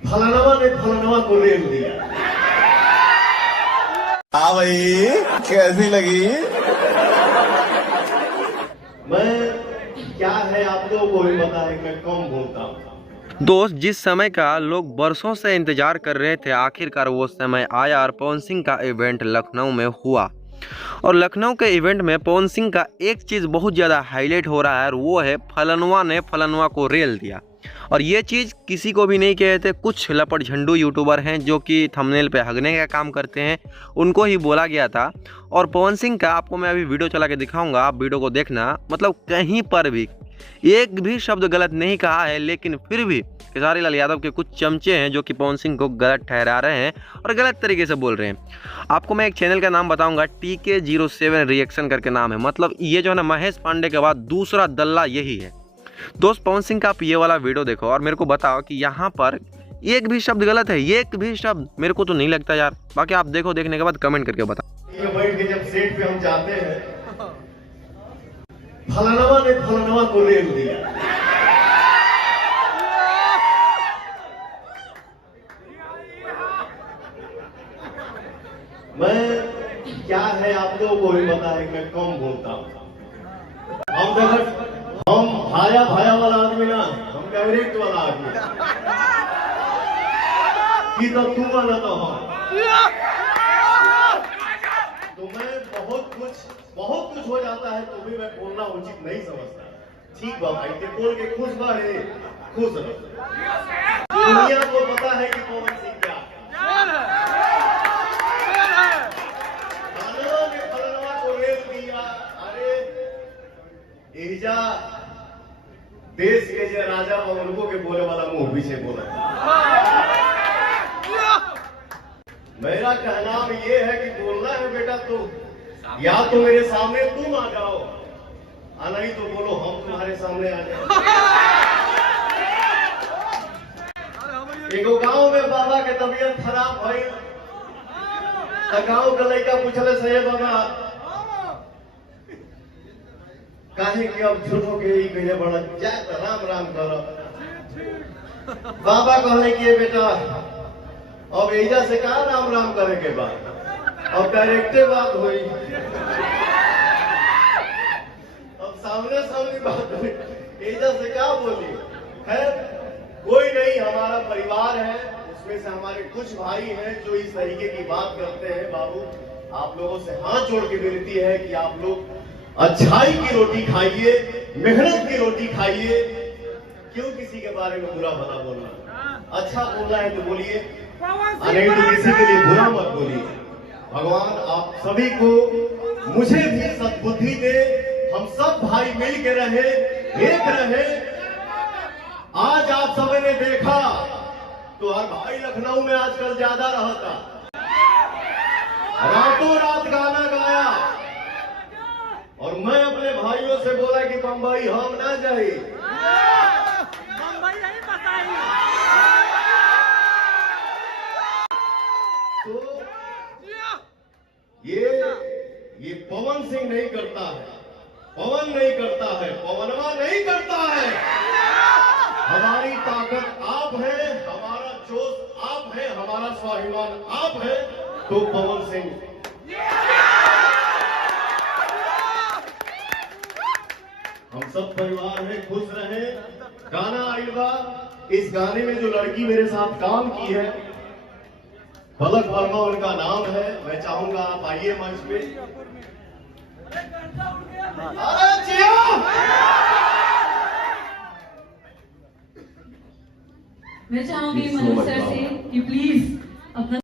फलानवा ने फलानवा को रेल दिया। हाँ भाई, कैसी लगी? मैं क्या है आप लोगों को भी पता है, मैं कम बोलता हूँ। दोस्त, जिस समय का लोग बरसों से इंतजार कर रहे थे, आखिरकार वो समय आया और पवन सिंह का इवेंट लखनऊ में हुआ। और लखनऊ के इवेंट में पवन सिंह का एक चीज़ बहुत ज़्यादा हाईलाइट हो रहा है और वो है फलनवा ने फलनवा को रेल दिया। और ये चीज़ किसी को भी नहीं कहे थे, कुछ लपट झंडू यूट्यूबर हैं जो कि थंबनेल पे हगने का काम करते हैं, उनको ही बोला गया था। और पवन सिंह का आपको मैं अभी वीडियो चला के दिखाऊंगा, आप वीडियो को देखना। मतलब कहीं पर भी एक भी शब्द गलत नहीं कहा है, लेकिन फिर भी खेसारी लाल यादव के कुछ चमचे हैं जो कि पवन सिंह को गलत ठहरा रहे हैं और गलत तरीके से बोल रहे हैं। आपको मैं एक चैनल का नाम बताऊंगा, TK07 रिएक्शन करके नाम है। मतलब ये जो है ना, महेश पांडे के बाद दूसरा दल्ला यही है। दोस्त, पवन सिंह का आप ये वाला वीडियो देखो और मेरे को बताओ कि यहाँ पर एक भी शब्द गलत है, एक भी शब्द मेरे को तो नहीं लगता यार। बाकी आप देखो, देखने के बाद कमेंट करके बताओ। बैठ के जब सेट पे हम जाते हैं, फलानवा ने फलानवा को रेल दिया। मैं क्या है आप लोगों को भी पता है, मैं कम बोलता हूँ। हम भाया भाया वाला आदमी ना, हम डायरेक्ट वाला आदमी कि तो तू वाला तो हम। तो मैं बहुत कुछ हो जाता है तो भी मैं बोलना उचित नहीं समझता। ठीक बा भाई, ते बोल के खुश बा रे, खुश रहो। दुनिया को पता है कि पवन सिंह क्या फलानवा को रेल दिया। अरे एजा देश के जो राजा उनको के बोले वाला मुंह पीछे बोला। मेरा कहना ये है कि बोलना है बेटा तो या तो मेरे सामने तुम आ जाओ, नहीं तो बोलो हम तुम्हारे सामने आ जाओ। एक गांव में बाबा के तबीयत खराब भई, गांव का लड़का पूछले से बाबा काहे कि अब झूठो के ही गए बड़ा जाए तो राम राम करो। बाबा कहले कि बेटा अब एजा से कहा राम राम करे के बाद, अब डायरेक्टे बात हुई, अब सामने सामने बात हुई, एजा से क्या बोली। खैर कोई नहीं, हमारा परिवार है, उसमें से हमारे कुछ भाई हैं जो इस तरीके की बात करते हैं। बाबू, आप लोगों से हाथ जोड़ के विनती है कि आप लोग अच्छाई की रोटी खाइए, मेहनत की रोटी खाइए। क्यों किसी के बारे में बुरा भला बोलना? अच्छा बोलना है तो बोलिए, नहीं तो किसी के लिए बुरा मत बोलिए। भगवान आप सभी को, मुझे भी सद्बुद्धि दे, हम सब भाई मिल के रहे, एक रहे। आज आप सबने देखा तो हर भाई लखनऊ में आजकल ज्यादा रहता, रातों रात गाना गाया। और मैं अपने भाइयों से बोला कि बम्बई हम ना जाए, बम्बई नहीं बताइए। तो ये पवन सिंह नहीं करता है, पवन नहीं करता है, पवनवा नहीं करता है। हमारी ताकत आप है, हमारा जोश आप है, हमारा स्वाभिमान आप है। तो पवन सिंह हम सब परिवार में खुश रहे। गाना आइल बा, इस गाने में जो लड़की मेरे साथ काम की है, पलक वर्मा उनका नाम है। मैं चाहूंगा आप आइए मंच पे। मैं चाहूंगी मनोज सर से कि प्लीज अपना